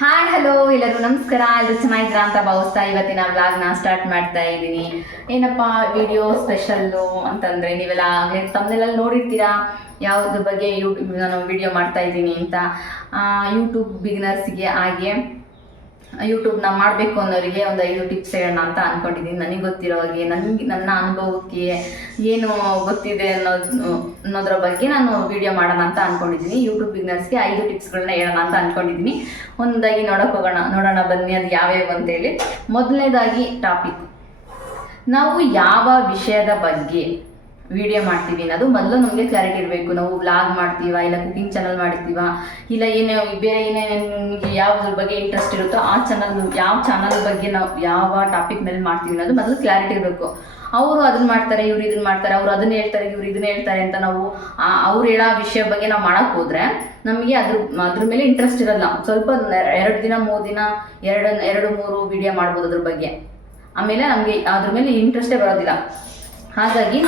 Hi hello ಎಲ್ಲರೂ ನಮಸ್ಕಾರ. ಎಲ್ಲರೂ ಚೆನ್ನಾಗಿದ್ರ ಅಂತ ಭಾವಿಸ್ತಾ ಇವತ್ತಿನ ವ್ಲಾಗ್ನ ಸ್ಟಾರ್ಟ್ ಮಾಡ್ತಾ ಇದ್ದೀನಿ. ಏನಪ್ಪ ವಿಡಿಯೋ ಸ್ಪೆಷಲ್ಲು ಅಂತಂದರೆ, ನೀವೆಲ್ಲ ತಮ್ಮನೆಲ್ಲ ನೋಡಿರ್ತೀರಾ ಯಾವ್ದ್ರ ಬಗ್ಗೆ ನಾನು ವಿಡಿಯೋ ಮಾಡ್ತಾ ಇದ್ದೀನಿ ಅಂತ. ಯೂಟ್ಯೂಬ್ ಬಿಗಿನರ್ಸ್ಗೆ ಹಾಗೆ ಯೂಟ್ಯೂಬ್ನ ಮಾಡಬೇಕು ಅನ್ನೋರಿಗೆ ಒಂದು 5 ಟಿಪ್ಸ್ ಹೇಳೋಣ ಅಂತ ಅಂದ್ಕೊಂಡಿದ್ದೀನಿ. ನನಗೆ ಗೊತ್ತಿರೋ ಹಾಗೆ ನನ್ನ ಅನುಭವಕ್ಕೆ ಏನು ಗೊತ್ತಿದೆ ಅನ್ನೋದ್ರ ಬಗ್ಗೆ ನಾನು ವಿಡಿಯೋ ಮಾಡೋಣ ಅಂತ ಅಂದ್ಕೊಂಡಿದ್ದೀನಿ. ಯೂಟ್ಯೂಬ್ ಬಿಗ್ನರ್ಸ್ಗೆ 5 ಟಿಪ್ಸ್ಗಳನ್ನ ಹೇಳೋಣ ಅಂತ ಅಂದ್ಕೊಂಡಿದ್ದೀನಿ. ಒಂದಾಗಿ ನೋಡೋಣ ಬನ್ನಿ ಅದು ಯಾವ್ಯಾವ ಅಂತೇಳಿ. ಮೊದಲನೇದಾಗಿ ಟಾಪಿಕ್, ನಾವು ಯಾವ ವಿಷಯದ ಬಗ್ಗೆ ವಿಡಿಯೋ ಮಾಡ್ತೀವಿ ಅನ್ನೋದು ಮೊದಲು ನಮಗೆ ಕ್ಲಾರಿಟಿ ಇರಬೇಕು. ನಾವು ವ್ಲಾಗ್ ಮಾಡ್ತೀವ, ಇಲ್ಲ ಕುಕಿಂಗ್ ಚಾನಲ್ ಮಾಡ್ತೀವ, ಇಲ್ಲ ಬೇರೆ ನಿಮಗೆ ಯಾವುದ್ರ ಬಗ್ಗೆ ಇಂಟ್ರೆಸ್ಟ್ ಇರುತ್ತೋ ಆ ಯಾವ ಚಾನಲ್ ಬಗ್ಗೆ ನಾವು ಯಾವ ಟಾಪಿಕ್ ಮೇಲೆ ಮಾಡ್ತೀವಿ ಅನ್ನೋದು ಮೊದಲು ಕ್ಲಾರಿಟಿ ಇರಬೇಕು. ಅವರು ಅದನ್ನ ಮಾಡ್ತಾರೆ, ಇವ್ರು ಇದನ್ನ ಮಾಡ್ತಾರೆ, ಅವ್ರು ಅದನ್ನ ಹೇಳ್ತಾರೆ, ಇವ್ರು ಇದನ್ನ ಹೇಳ್ತಾರೆ ಅಂತ ನಾವು ಅವ್ರು ಹೇಳೋ ವಿಷಯ ಬಗ್ಗೆ ನಾವು ಮಾಡಕ್ಕೆ ಹೋದ್ರೆ ನಮಗೆ ಅದ್ರ ಮೇಲೆ ಇಂಟ್ರೆಸ್ಟ್ ಇರಲ್ಲ. ಸ್ವಲ್ಪ 2 ದಿನ 3 ದಿನ 2-3 ವಿಡಿಯೋ ಮಾಡ್ಬೋದು ಅದ್ರ ಬಗ್ಗೆ. ಆಮೇಲೆ ನಮಗೆ ಅದ್ರ ಮೇಲೆ ಇಂಟ್ರೆಸ್ಟೇ ಬರೋದಿಲ್ಲ. ಹಾಗಾಗಿ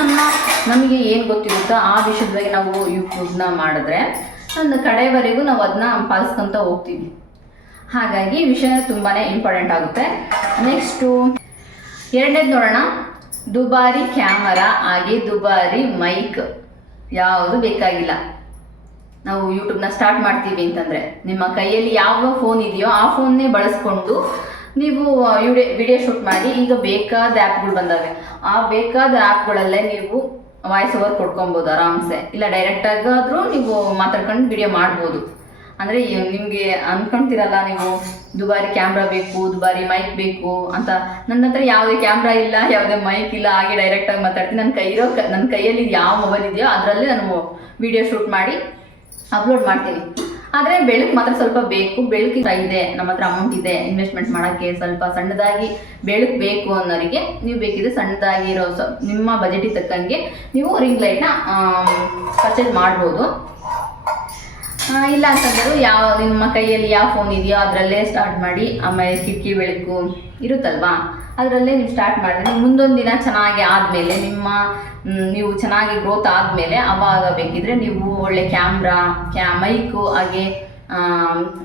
ನಮಗೆ ಏನು ಗೊತ್ತಿರುತ್ತೋ ಆ ವಿಷಯದ ಬಗ್ಗೆ ನಾವು ಯೂಟ್ಯೂಬ್ನ ಮಾಡಿದ್ರೆ ಒಂದು ಕಡೆವರೆಗೂ ನಾವು ಅದನ್ನ ಪಾಲಿಸ್ಕೊಂತ ಹೋಗ್ತೀವಿ. ಹಾಗಾಗಿ ವಿಷಯ ತುಂಬಾ ಇಂಪಾರ್ಟೆಂಟ್ ಆಗುತ್ತೆ. ನೆಕ್ಸ್ಟು ಎರಡನೇದು ನೋಡೋಣ, ದುಬಾರಿ ಕ್ಯಾಮರಾ ಹಾಗೆ ದುಬಾರಿ ಮೈಕ್ ಯಾವುದು ಬೇಕಾಗಿಲ್ಲ. ನಾವು ಯೂಟ್ಯೂಬ್ನ ಸ್ಟಾರ್ಟ್ ಮಾಡ್ತೀವಿ ಅಂತಂದರೆ ನಿಮ್ಮ ಕೈಯಲ್ಲಿ ಯಾವ ಫೋನ್ ಇದೆಯೋ ಆ ಫೋನ್ನೇ ಬಳಸ್ಕೊಂಡು ನೀವು ವಿಡಿಯೋ ಶೂಟ್ ಮಾಡಿ. ಈಗ ಬೇಕಾದ ಆ್ಯಪ್ಗಳು ಬಂದಾವೆ, ಆ ಬೇಕಾದ ಆ್ಯಪ್ಗಳಲ್ಲೇ ನೀವು ವಾಯ್ಸ್ ಓವರ್ ಕೊಡ್ಕೊಬೋದು ಆರಾಮ್ಸೆ. ಇಲ್ಲ ಡೈರೆಕ್ಟಾಗಾದರೂ ನೀವು ಮಾತಾಡ್ಕೊಂಡು ವಿಡಿಯೋ ಮಾಡ್ಬೋದು. ಅಂದರೆ ನಿಮಗೆ ಅಂದ್ಕೊಳ್ತಿರಲ್ಲ ನೀವು ದುಬಾರಿ ಕ್ಯಾಮ್ರಾ ಬೇಕು, ದುಬಾರಿ ಮೈಕ್ ಬೇಕು ಅಂತ. ನನ್ನ ಹತ್ರ ಯಾವುದೇ ಕ್ಯಾಮ್ರಾ ಇಲ್ಲ, ಯಾವುದೇ ಮೈಕ್ ಇಲ್ಲ, ಹಾಗೆ ಡೈರೆಕ್ಟಾಗಿ ಮಾತಾಡ್ತೀನಿ. ನನ್ನ ಕೈಯಲ್ಲಿ ಯಾವ ಮೊಬೈಲ್ ಇದೆಯೋ ಅದರಲ್ಲೇ ನಾನು ವಿಡಿಯೋ ಶೂಟ್ ಮಾಡಿ ಅಪ್ಲೋಡ್ ಮಾಡ್ತೀನಿ. ಆದರೆ ಬೆಳಕು ಮಾತ್ರ ಸ್ವಲ್ಪ ಬೇಕು. ಬೆಳಕು ಇದೆ, ನಮ್ಮ ಹತ್ರ ಅಮೌಂಟ್ ಇದೆ ಇನ್ವೆಸ್ಟ್ಮೆಂಟ್ ಮಾಡೋಕ್ಕೆ, ಸ್ವಲ್ಪ ಸಣ್ಣದಾಗಿ ಬೆಳಕು ಬೇಕು ಅನ್ನೋರಿಗೆ ನೀವು ಬೇಕಿದ್ರೆ ಸಣ್ಣದಾಗಿ ಇರೋ ನಿಮ್ಮ ಬಜೆಟಿಗೆ ತಕ್ಕಂಗೆ ನೀವು ರಿಂಗ್ ಲೈಟ್ನ ಪರ್ಚೇಸ್ ಮಾಡ್ಬೋದು. ಇಲ್ಲ ಅಂತಂದರೂ ನಿಮ್ಮ ಕೈಯಲ್ಲಿ ಯಾವ ಫೋನ್ ಇದೆಯೋ ಅದರಲ್ಲೇ ಸ್ಟಾರ್ಟ್ ಮಾಡಿ. ಆಮೇಲೆ ಕಿಟಕಿ ಬೆಳಕು ಇರುತ್ತಲ್ವಾ, ಅದರಲ್ಲೇ ನೀವು ಸ್ಟಾರ್ಟ್ ಮಾಡಿದ್ರೆ ಮುಂದೊಂದು ದಿನ ಚೆನ್ನಾಗಿ ಆದಮೇಲೆ ನೀವು ಚೆನ್ನಾಗಿ ಗ್ರೋತ್ ಆದಮೇಲೆ ಅವಾಗ ಬೇಕಿದ್ರೆ ನೀವು ಒಳ್ಳೆ ಮೈಕು ಹಾಗೆ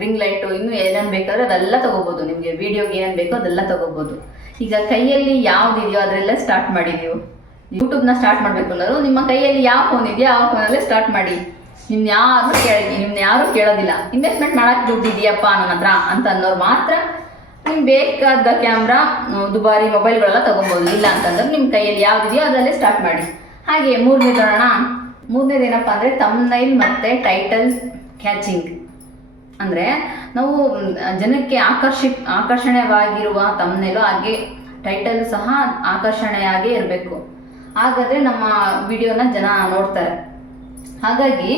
ರಿಂಗ್ ಲೈಟು ಇನ್ನೂ ಏನೇನು ಬೇಕಾದ್ರೆ ಅದೆಲ್ಲ ತೊಗೋಬೋದು. ನಿಮಗೆ ವೀಡಿಯೋಗೆ ಏನೇನು ಬೇಕೋ ಅದೆಲ್ಲ ತೊಗೋಬೋದು. ಈಗ ಕೈಯಲ್ಲಿ ಯಾವುದಿದೆಯೋ ಅದರೆಲ್ಲ ಸ್ಟಾರ್ಟ್ ಮಾಡಿ. ನೀವು ಯೂಟ್ಯೂಬ್ನ ಸ್ಟಾರ್ಟ್ ಮಾಡಬೇಕು ಅನ್ನೋರು ನಿಮ್ಮ ಕೈಯಲ್ಲಿ ಯಾವ ಫೋನ್ ಇದೆಯೋ ಆ ಫೋನಲ್ಲೇ ಸ್ಟಾರ್ಟ್ ಮಾಡಿ. ನಿಮ್ಮನ್ನ ಯಾರು ಕೇಳೋದಿಲ್ಲ. ಇನ್ವೆಸ್ಟ್ಮೆಂಟ್ ಮಾಡೋಕ್ಕೆ ದುಡ್ಡು ಇದೆಯಪ್ಪ ನನ್ನ ಹತ್ರ ಅಂತ ಅನ್ನೋರು ಮಾತ್ರ ನಿಮ್ಗೆ ಬೇಕಾದ ಕ್ಯಾಮ್ರಾ ದುಬಾರಿ ಮೊಬೈಲ್ಗಳೆಲ್ಲ ತೊಗೊಬೋದು. ಇಲ್ಲ ಅಂತಂದ್ರೆ ನಿಮ್ಮ ಕೈಯಲ್ಲಿ ಯಾವುದಿದೆಯೋ ಅದರಲ್ಲೇ ಸ್ಟಾರ್ಟ್ ಮಾಡಿ. ಹಾಗೆ ಮೂರನೇದು ಏನಪ್ಪ ಅಂದರೆ ತಮ್ನೈಲ್ ಮತ್ತು ಟೈಟಲ್ ಕ್ಯಾಚಿಂಗ್. ಅಂದರೆ ನಾವು ಜನಕ್ಕೆ ಆಕರ್ಷಣೀಯವಾಗಿರುವ ತಮ್ನೈಲು ಹಾಗೆ ಟೈಟಲ್ ಸಹ ಆಕರ್ಷಣೆಯಾಗೇ ಇರಬೇಕು. ಹಾಗಾದರೆ ನಮ್ಮ ವಿಡಿಯೋನ ಜನ ನೋಡ್ತಾರೆ. ಹಾಗಾಗಿ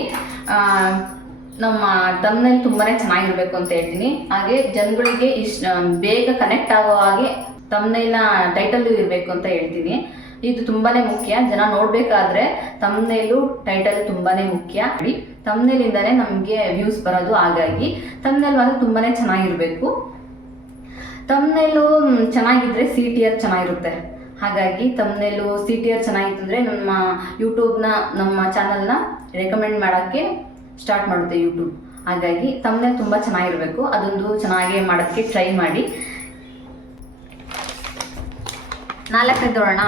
ನಮ್ಮ ತಮ್ನೈಲ್ ತುಂಬಾ ಚೆನ್ನಾಗಿರ್ಬೇಕು ಅಂತ ಹೇಳ್ತೀನಿ. ಹಾಗೆ ಜನಗಳಿಗೆ ಬೇಗ ಕನೆಕ್ಟ್ ಆಗೋ ಹಾಗೆ ತಮ್ನೈಲ್ನ ಟೈಟಲ್ ಇರಬೇಕು ಅಂತ ಹೇಳ್ತೀನಿ. ಇದು ತುಂಬಾ ಮುಖ್ಯ. ಜನ ನೋಡಬೇಕಾದ್ರೆ ತಮ್ನೈಲು ಟೈಟಲ್ ತುಂಬಾ ಮುಖ್ಯ. ತಮ್ನೈಲಿಂದನೇ ನಮಗೆ ವ್ಯೂಸ್ ಬರೋದು. ಹಾಗಾಗಿ ತಮ್ನೈಲ್ ಮಾತ್ರ ತುಂಬಾ ಚೆನ್ನಾಗಿರಬೇಕು. ತಮ್ನೈಲು ಚೆನ್ನಾಗಿದ್ರೆ CTR ಚೆನ್ನಾಗಿರುತ್ತೆ. ಹಾಗಾಗಿ ತಮ್ನೈಲು CTR ಚೆನ್ನಾಗಿತ್ತು ಅಂದರೆ ನಮ್ಮ ಯೂಟ್ಯೂಬ್ನ ನಮ್ಮ ಚಾನಲ್ನ ರೆಕಮೆಂಡ್ ಮಾಡೋಕ್ಕೆ ಸ್ಟಾರ್ಟ್ ಮಾಡುತ್ತೆ ಯೂಟ್ಯೂಬ್. ಹಾಗಾಗಿ ತಮ್ನೈಲ್ ತುಂಬ ಚೆನ್ನಾಗಿರಬೇಕು. ಅದೊಂದು ಚೆನ್ನಾಗಿ ಮಾಡೋಕ್ಕೆ ಟ್ರೈ ಮಾಡಿ. 4ನೇದು ನೋಡೋಣ,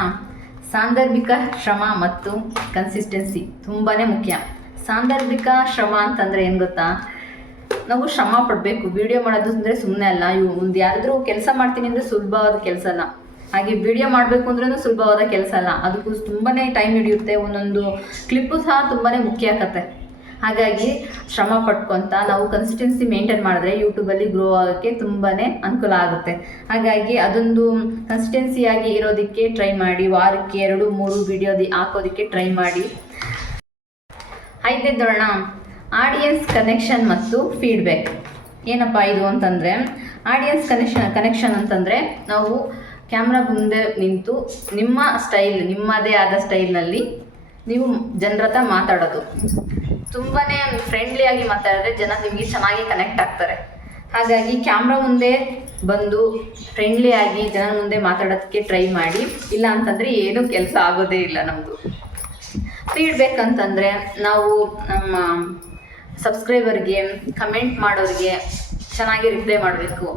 ಸಾಂದರ್ಭಿಕ ಶ್ರಮ ಮತ್ತು ಕನ್ಸಿಸ್ಟೆನ್ಸಿ ತುಂಬಾ ಮುಖ್ಯ. ಸಾಂದರ್ಭಿಕ ಶ್ರಮ ಅಂತಂದರೆ ಏನು ಗೊತ್ತಾ, ನಾವು ಶ್ರಮ ಪಡಬೇಕು. ವಿಡಿಯೋ ಮಾಡೋದು ಅಂದರೆ ಸುಮ್ಮನೆ ಅಲ್ಲ. ಒಂದು ಯಾರಾದರೂ ಕೆಲಸ ಮಾಡ್ತೀನಿ ಅಂದರೆ ಸುಲಭವಾದ ಕೆಲಸ ಅಲ್ಲ. ಹಾಗೆ ವಿಡಿಯೋ ಮಾಡಬೇಕು ಅಂದ್ರೂ ಸುಲಭವಾದ ಕೆಲಸ ಅಲ್ಲ. ಅದಕ್ಕೂ ತುಂಬಾ ಟೈಮ್ ಹಿಡಿಯುತ್ತೆ. ಒಂದೊಂದು ಕ್ಲಿಪ್ಪು ಸಹ ತುಂಬಾ ಮುಖ್ಯ ಆಗುತ್ತೆ. ಹಾಗಾಗಿ ಶ್ರಮ ಪಡ್ಕೊತ ನಾವು ಕನ್ಸಿಸ್ಟೆನ್ಸಿ ಮೇಂಟೈನ್ ಮಾಡಿದ್ರೆ ಯೂಟ್ಯೂಬಲ್ಲಿ ಗ್ರೋ ಆಗೋಕ್ಕೆ ತುಂಬಾ ಅನುಕೂಲ ಆಗುತ್ತೆ. ಹಾಗಾಗಿ ಅದೊಂದು ಕನ್ಸಿಸ್ಟೆನ್ಸಿಯಾಗಿ ಇರೋದಕ್ಕೆ ಟ್ರೈ ಮಾಡಿ. ವಾರಕ್ಕೆ 2-3 ವಿಡಿಯೋ ಹಾಕೋದಕ್ಕೆ ಟ್ರೈ ಮಾಡಿ. 5ನೇದು ನೋಡೋಣ, ಆಡಿಯನ್ಸ್ ಕನೆಕ್ಷನ್ ಮತ್ತು ಫೀಡ್ಬ್ಯಾಕ್. ಏನಪ್ಪ ಇದು ಅಂತಂದರೆ, ಆಡಿಯನ್ಸ್ ಕನೆಕ್ಷನ್ ಅಂತಂದರೆ ನಾವು ಕ್ಯಾಮ್ರಾ ಮುಂದೆ ನಿಂತು ನಿಮ್ಮದೇ ಆದ ಸ್ಟೈಲ್ನಲ್ಲಿ ನೀವು ಜನರ ಹತ್ರ ಮಾತಾಡೋದು. ತುಂಬಾ ಫ್ರೆಂಡ್ಲಿಯಾಗಿ ಮಾತಾಡಿದ್ರೆ ಜನ ನಿಮಗೆ ಚೆನ್ನಾಗಿ ಕನೆಕ್ಟ್ ಆಗ್ತಾರೆ. ಹಾಗಾಗಿ ಕ್ಯಾಮ್ರಾ ಮುಂದೆ ಬಂದು ಫ್ರೆಂಡ್ಲಿಯಾಗಿ ಜನ ಮುಂದೆ ಮಾತಾಡೋದಕ್ಕೆ ಟ್ರೈ ಮಾಡಿ. ಇಲ್ಲ ಅಂತಂದರೆ ಏನೂ ಕೆಲಸ ಆಗೋದೇ ಇಲ್ಲ ನಮ್ಮದು. ಫೀಡ್ಬ್ಯಾಕ್ ಅಂತಂದರೆ ನಾವು ನಮ್ಮ ಸಬ್ಸ್ಕ್ರೈಬರ್ಗೆ, ಕಮೆಂಟ್ ಮಾಡೋರಿಗೆ ಚೆನ್ನಾಗಿ ರಿಪ್ಲೈ ಮಾಡಬೇಕು,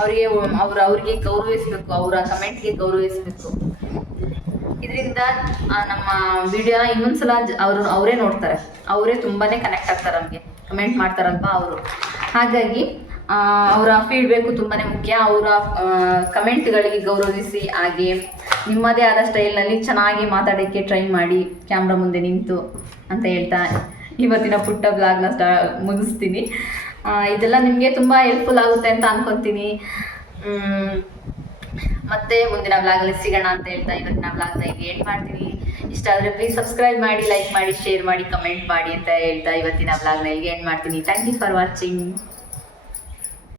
ಅವ್ರಿಗೆ ಗೌರವಿಸ್ಬೇಕು, ಅವರ ಕಮೆಂಟ್ಗೆ ಗೌರವಿಸ್ಬೇಕು. ಇದರಿಂದ ನಮ್ಮ ವಿಡಿಯೋನ ಇನ್ನೊಂದ್ಸಲ ಅವರೇ ನೋಡ್ತಾರೆ, ಅವರೇ ತುಂಬಾನೇ ಕನೆಕ್ಟ್ ಆಗ್ತಾರೆ, ನಮಗೆ ಕಮೆಂಟ್ ಮಾಡ್ತಾರಲ್ವಾ ಅವರು. ಹಾಗಾಗಿ ಅವರ ಫೀಡ್ಬ್ಯಾಕು ತುಂಬಾ ಮುಖ್ಯ. ಅವರ ಕಮೆಂಟ್ಗಳಿಗೆ ಗೌರವಿಸಿ, ಹಾಗೆ ನಿಮ್ಮದೇ ಆದ ಸ್ಟೈಲ್ನಲ್ಲಿ ಚೆನ್ನಾಗಿ ಮಾತಾಡೋಕ್ಕೆ ಟ್ರೈ ಮಾಡಿ ಕ್ಯಾಮ್ರಾ ಮುಂದೆ ನಿಂತು ಅಂತ ಹೇಳ್ತಾ ಇವತ್ತಿನ ಪುಟ್ಟ ಬ್ಲಾಗ್ನ ಮುಗಿಸ್ತೀನಿ. ಇದೆಲ್ಲ ನಿಮಗೆ ತುಂಬ ಹೆಲ್ಪ್ಫುಲ್ ಆಗುತ್ತೆ ಅಂತ ಅನ್ಕೊತೀನಿ. ಮತ್ತೆ ಮುಂದಿನ ಬ್ಲಾಗಲ್ಲಿ ಸಿಗೋಣ ಅಂತ ಹೇಳ್ತಾ ಇವತ್ತಿನ ಬ್ಲಾಗ್ನ ಈಗ ಎಂಡ್ ಮಾಡ್ತೀನಿ. ಇಷ್ಟ ಆದರೆ ಪ್ಲೀಸ್ ಸಬ್ಸ್ಕ್ರೈಬ್ ಮಾಡಿ, ಲೈಕ್ ಮಾಡಿ, ಶೇರ್ ಮಾಡಿ, ಕಮೆಂಟ್ ಮಾಡಿ ಅಂತ ಹೇಳ್ತಾ ಇವತ್ತಿನ ಬ್ಲಾಗ್ನ ಈಗ ಎಂಡ್ ಮಾಡ್ತೀನಿ. Thank you for watching.